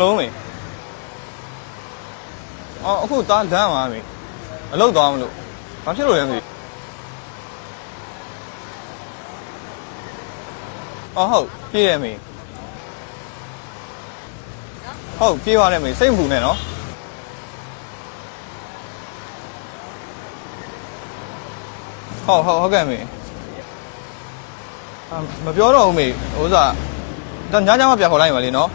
Hello မေအော်အခုတားလမ်းပါမေအလုပ်သွားမလို့ဘာဖြစ်လို့လဲမေအော်ဟုတ်ပြေးရမေဟုတ်ပြေးသွားတယ်မေစိတ်မပူနဲ့နော်ဟုတ်ကဲ့မေမပြောတော့ဘူးမေဥစားဒါညမှပြန်ခေါ်လိုက်ပါလေနော်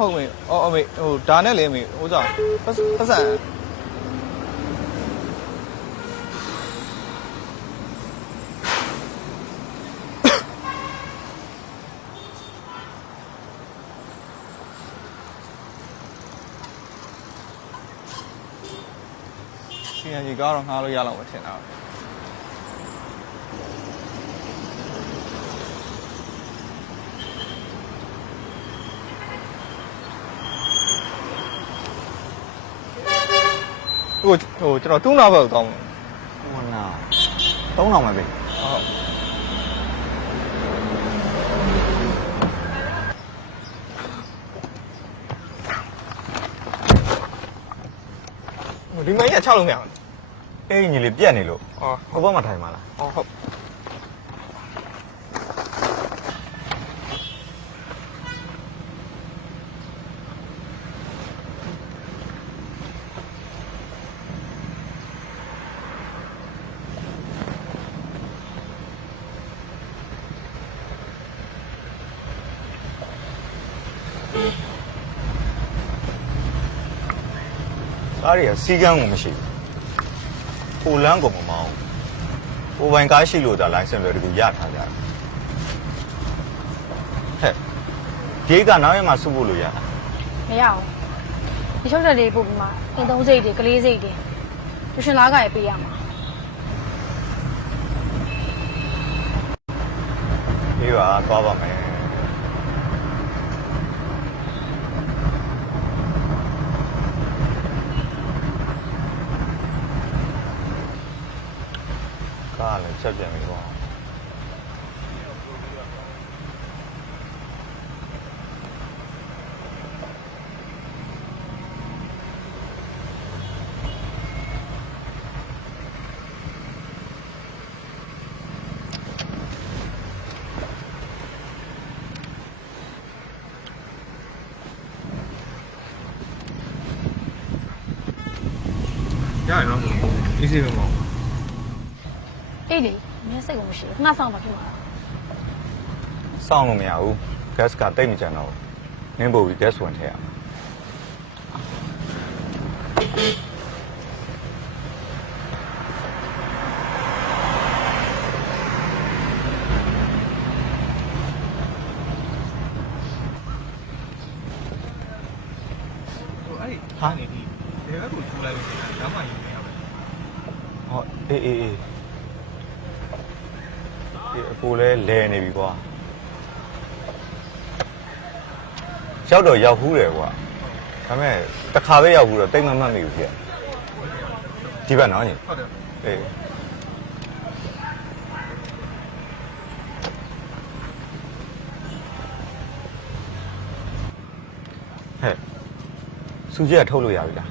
ဟုတ်မေအော်မေဟိုဒါနဲ့လေမေဥစားပတ်စံစီရင်ကြီးကတော့ငှားလို့ရလောက်မထင်တာဟိုကျွန်တော်3နာဘက်ကိုတောင်းတယ်ဟိုနာ3000ပဲပဲဟုတ်ဒီမကြီးက6လုံးမရဘူးအေးညီလေးပြက်နေလို့ဟိုဘက်မှာထိုင်ပါလားဟုတ်ကားတွေကစီကန်းကိုမရှိဘူးဟိုလမ်းကိုမမောင်းဟိုဘိုင်ကားရှိလို့ဒါလိုင်စင်လွယ်တကူရထားကြတယ်ဟဲ့ဒီကနောက်ရမှာစုဖို့လို့ရတာမရအောင်ဒီချုပ်တဲ့လေးပို့ပြီးမှအင်းသုံးစိတ်တွေကလေးစိတ်တွေတူရှင်လားကရပေးရမှာဒီပါသွားပါမယ်ကားလည်းချက်ပြန်ပြီပေါ့ရတယ်နော်အေးစေးပဲမောအေးလေမင်းစိတ်ကမရှိဘူးခဏဆောင်ပါဖြစ်မှာစောင့်လို့မရဘူး gas ကတိတ်မကြံတော့ဘူးနင်းပို့ပြီး gas ဝင်ထည့်ရအဲ့ဒီဟာနေဒီဘယ်ဘက်ကိုထူလိုက်လို့နောက်မှယူနေရမယ်ဟောအေးဒီအပူလဲလဲနေပြီကွာရောက်တော့ရောက်ဘူးတယ်ကွာဒါပေမဲ့တစ်ခါပဲရောက်ဘူးတော့တိတ်မမှတ်မိဘူးပြဒီဘက်နော်ညီဟုတ်တယ်အေးဟဲ့စူကြီးကထုတ်လို့ရပြီလား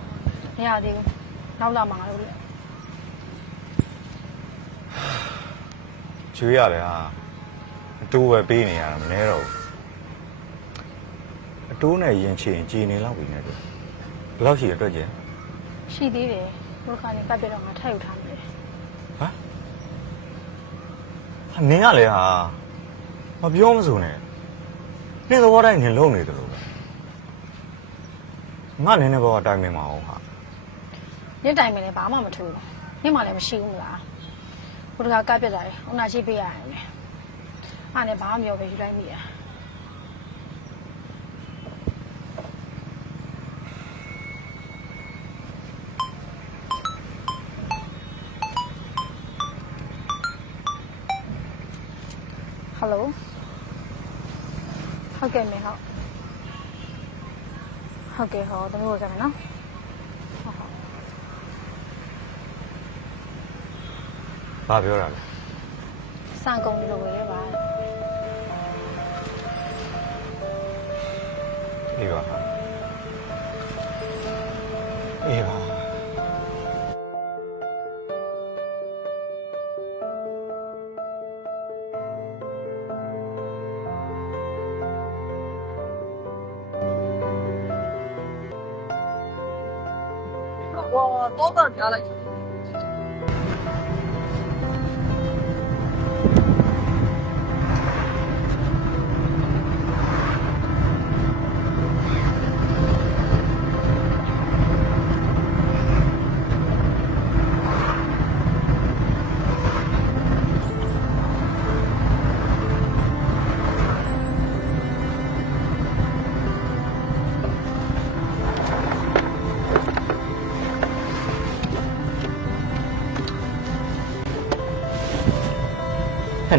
မရသေးဘူးနောက်လာမှာငါတို့လေ ကျွေးရတယ်ဟာအတိုးပဲပေးနေရတာမနေတော့ဘူးအတိုးနဲ့ရင်ချင်ကြည်နေလောက်ပြီနဲ့တူဘယ်လောက်ရှိရအတွက်ကျင် ရှိသေးတယ်ဘုခါနေကပ်ပြတော့ငါထပ်ယူထားမယ် ဟာနင်းရလေဟာမပြောမစုံနဲ့နေ့သဘောတိုင်းနင်လုံနေတယ်လို့ငါနင်းနေဘောအတိုင်းမင်းမအောင်ဟာ ညတိုင်မယ်လည်းဘာမှမထူးဘူးညမှလည်းမရှိဘူးမလားဘုခါကပ်ပြတာလေအုံနာရှိပေးရတယ်လေအဲ့နဲ့ဘာမှမပြောပဲယူလိုက်မိရဟယ်လိုဟုတ်ကဲ့မေဟုတ်ကဲ့ဟောတမျိုးဝယ်ကြမယ်နော်ဟုတ်ဟုတ် ဘာပြောတာလဲ စံကုန်ပြီးလို့ဝယ်ရပါ အေးပါအေးပါ我多半加了。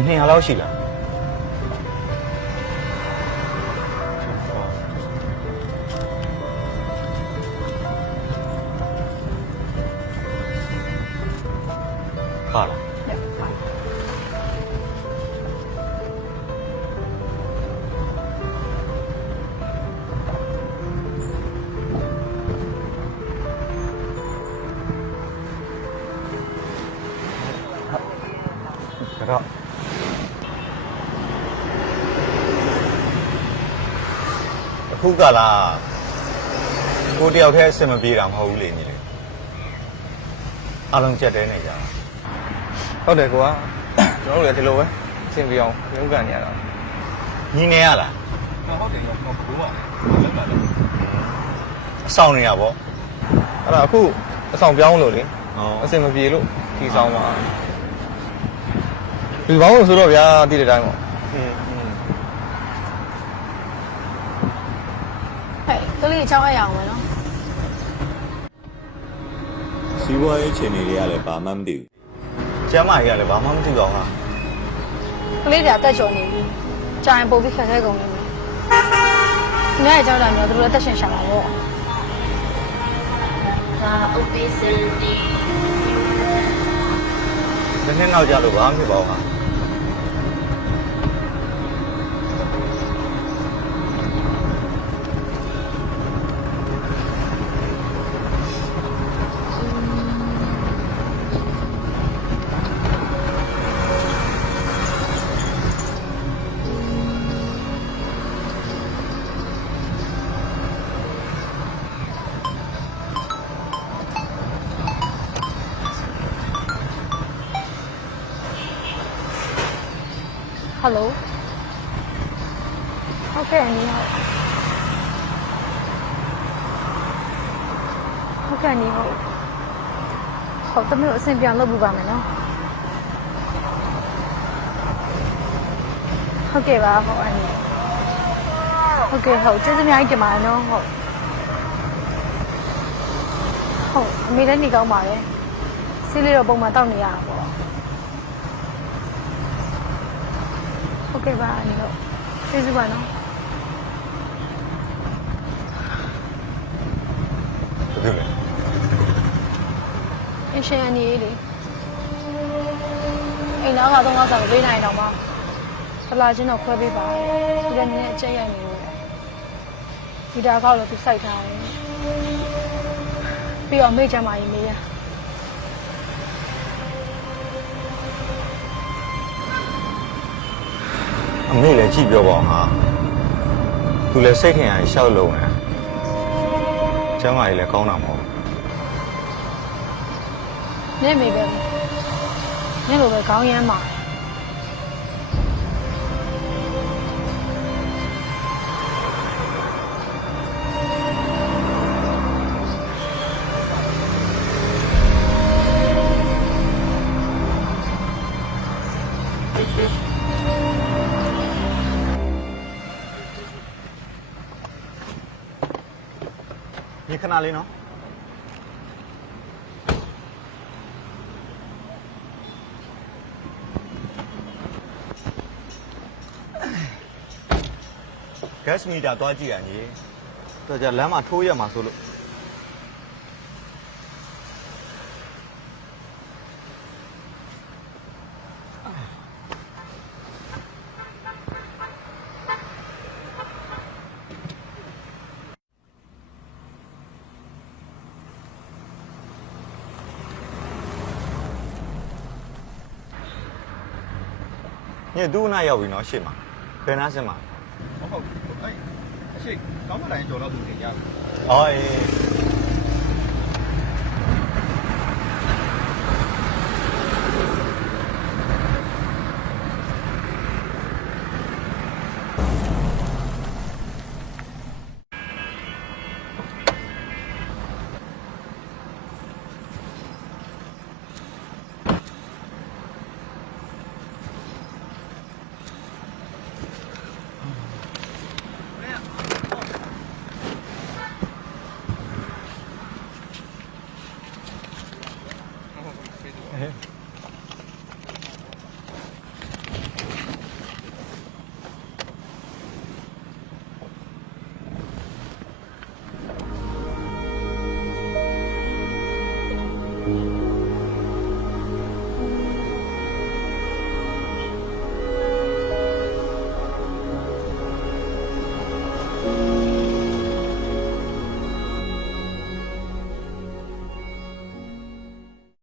200လောက်ရှိလားဟာလား တော့အခုကလာကိုတယောက်တည်းအဆင်မပြေတာမဟုတ်ဘူးလေညီလေးအားလုံးကြက်တဲနေကြတာ ဟုတ်တယ်ကွာကျွန်တော်တို့လည်းဒီလိုပဲအဆင်ပြေအောင်ရုန်းကန်နေရတာ ညီနေရလား ဟုတ်တယ်ရောဘိုးကလည်းပါလေ အဆောင်နေရပေါ့ အဲ့ဒါအခုအဆောင်ပြောင်းလို့လေ ဟော အဆင်မပြေလို့ဒီဆောင်ပါဒီဘောင်းလို့ဆိုတော့ဗျာတည်တဲ့အတိုင်းပေါ့ ဟဲ့ကလေးအချောင်းအရအောင်မယ်နော် စီးပွားရေးအခြေအနေတွေကလည်းဘာမှမသိဘူး ကျမ်းမာကြီးကလည်းဘာမှမသိတော့ဟာ ကလေးတွေအသက်ကျော်နေပြီကြာရင်ပို့ပြီးခက်ခဲကုန်နေပြီငါ့ရဲ့ကြောက်တာမျိုးသူတို့လည်းတက်ရှင်ရှာလာတော့ ဒီနေ့နောက်ကြလို့ဘာမှမဖြစ်ပါဘူးဟာ ဟယ်လိုဟုတ်ကဲ့အနီဟုတ်ကဲ့အနီဟုတ်တမျိုးအဆင်ပြေလုပ်ပြပါမယ်နော်ဟုတ်ကဲ့ပါဟုတ်အနီဟုတ်ကဲ့ဟုတ်ကျေးဇူးအများကြီးတင်ပါတယ်နော်ဟုတ်အမေလည်းနေကောင်းပါရဲ့ဆေးလေးတော့ပုံမှန်တောက်နေရတာပေါ့ဟုတ်ကဲ့ပါအနီဟုတ်ကျေးဇူးပါနော် ဘာဖြစ်လဲ အရှင်အနီလေအိမ်သားကတော့ငါဆောင်လေးနိုင်တော့မှတလာချင်းတော့ခွဲပေးပါဒီကနေ့အကျက်ရိုက်နေလို့ဒီတာကောက်လို့သူစိုက်ထားတယ်ပြီးတော့မိတ်ချမ်းမကြီးမေးရ လည်းကြည့်ပြောပါအောင်ဟာသူလည်းစိတ်ထင်ရရှောက်လုံးနေကျမ်းမာကြီးလည်းကောင်းတာမဟုတ် နင့်မိပဲနင့်လိုပဲခေါင်းရမ်းပါဒီခဏလေးနော်ဂက်စ်မီတာတွားကြည့်ရညီတော်ကြလမ်းမှာထိုးရမှာဆိုလို့ညတူနာရောက်ပြီနော်ရှေ့မှာဘယ်နာစင်မှာ ဟုတ်အဲ့အရှိကောင်းမတိုင်းကျော်တော့သူနေရတယ် အော်အေး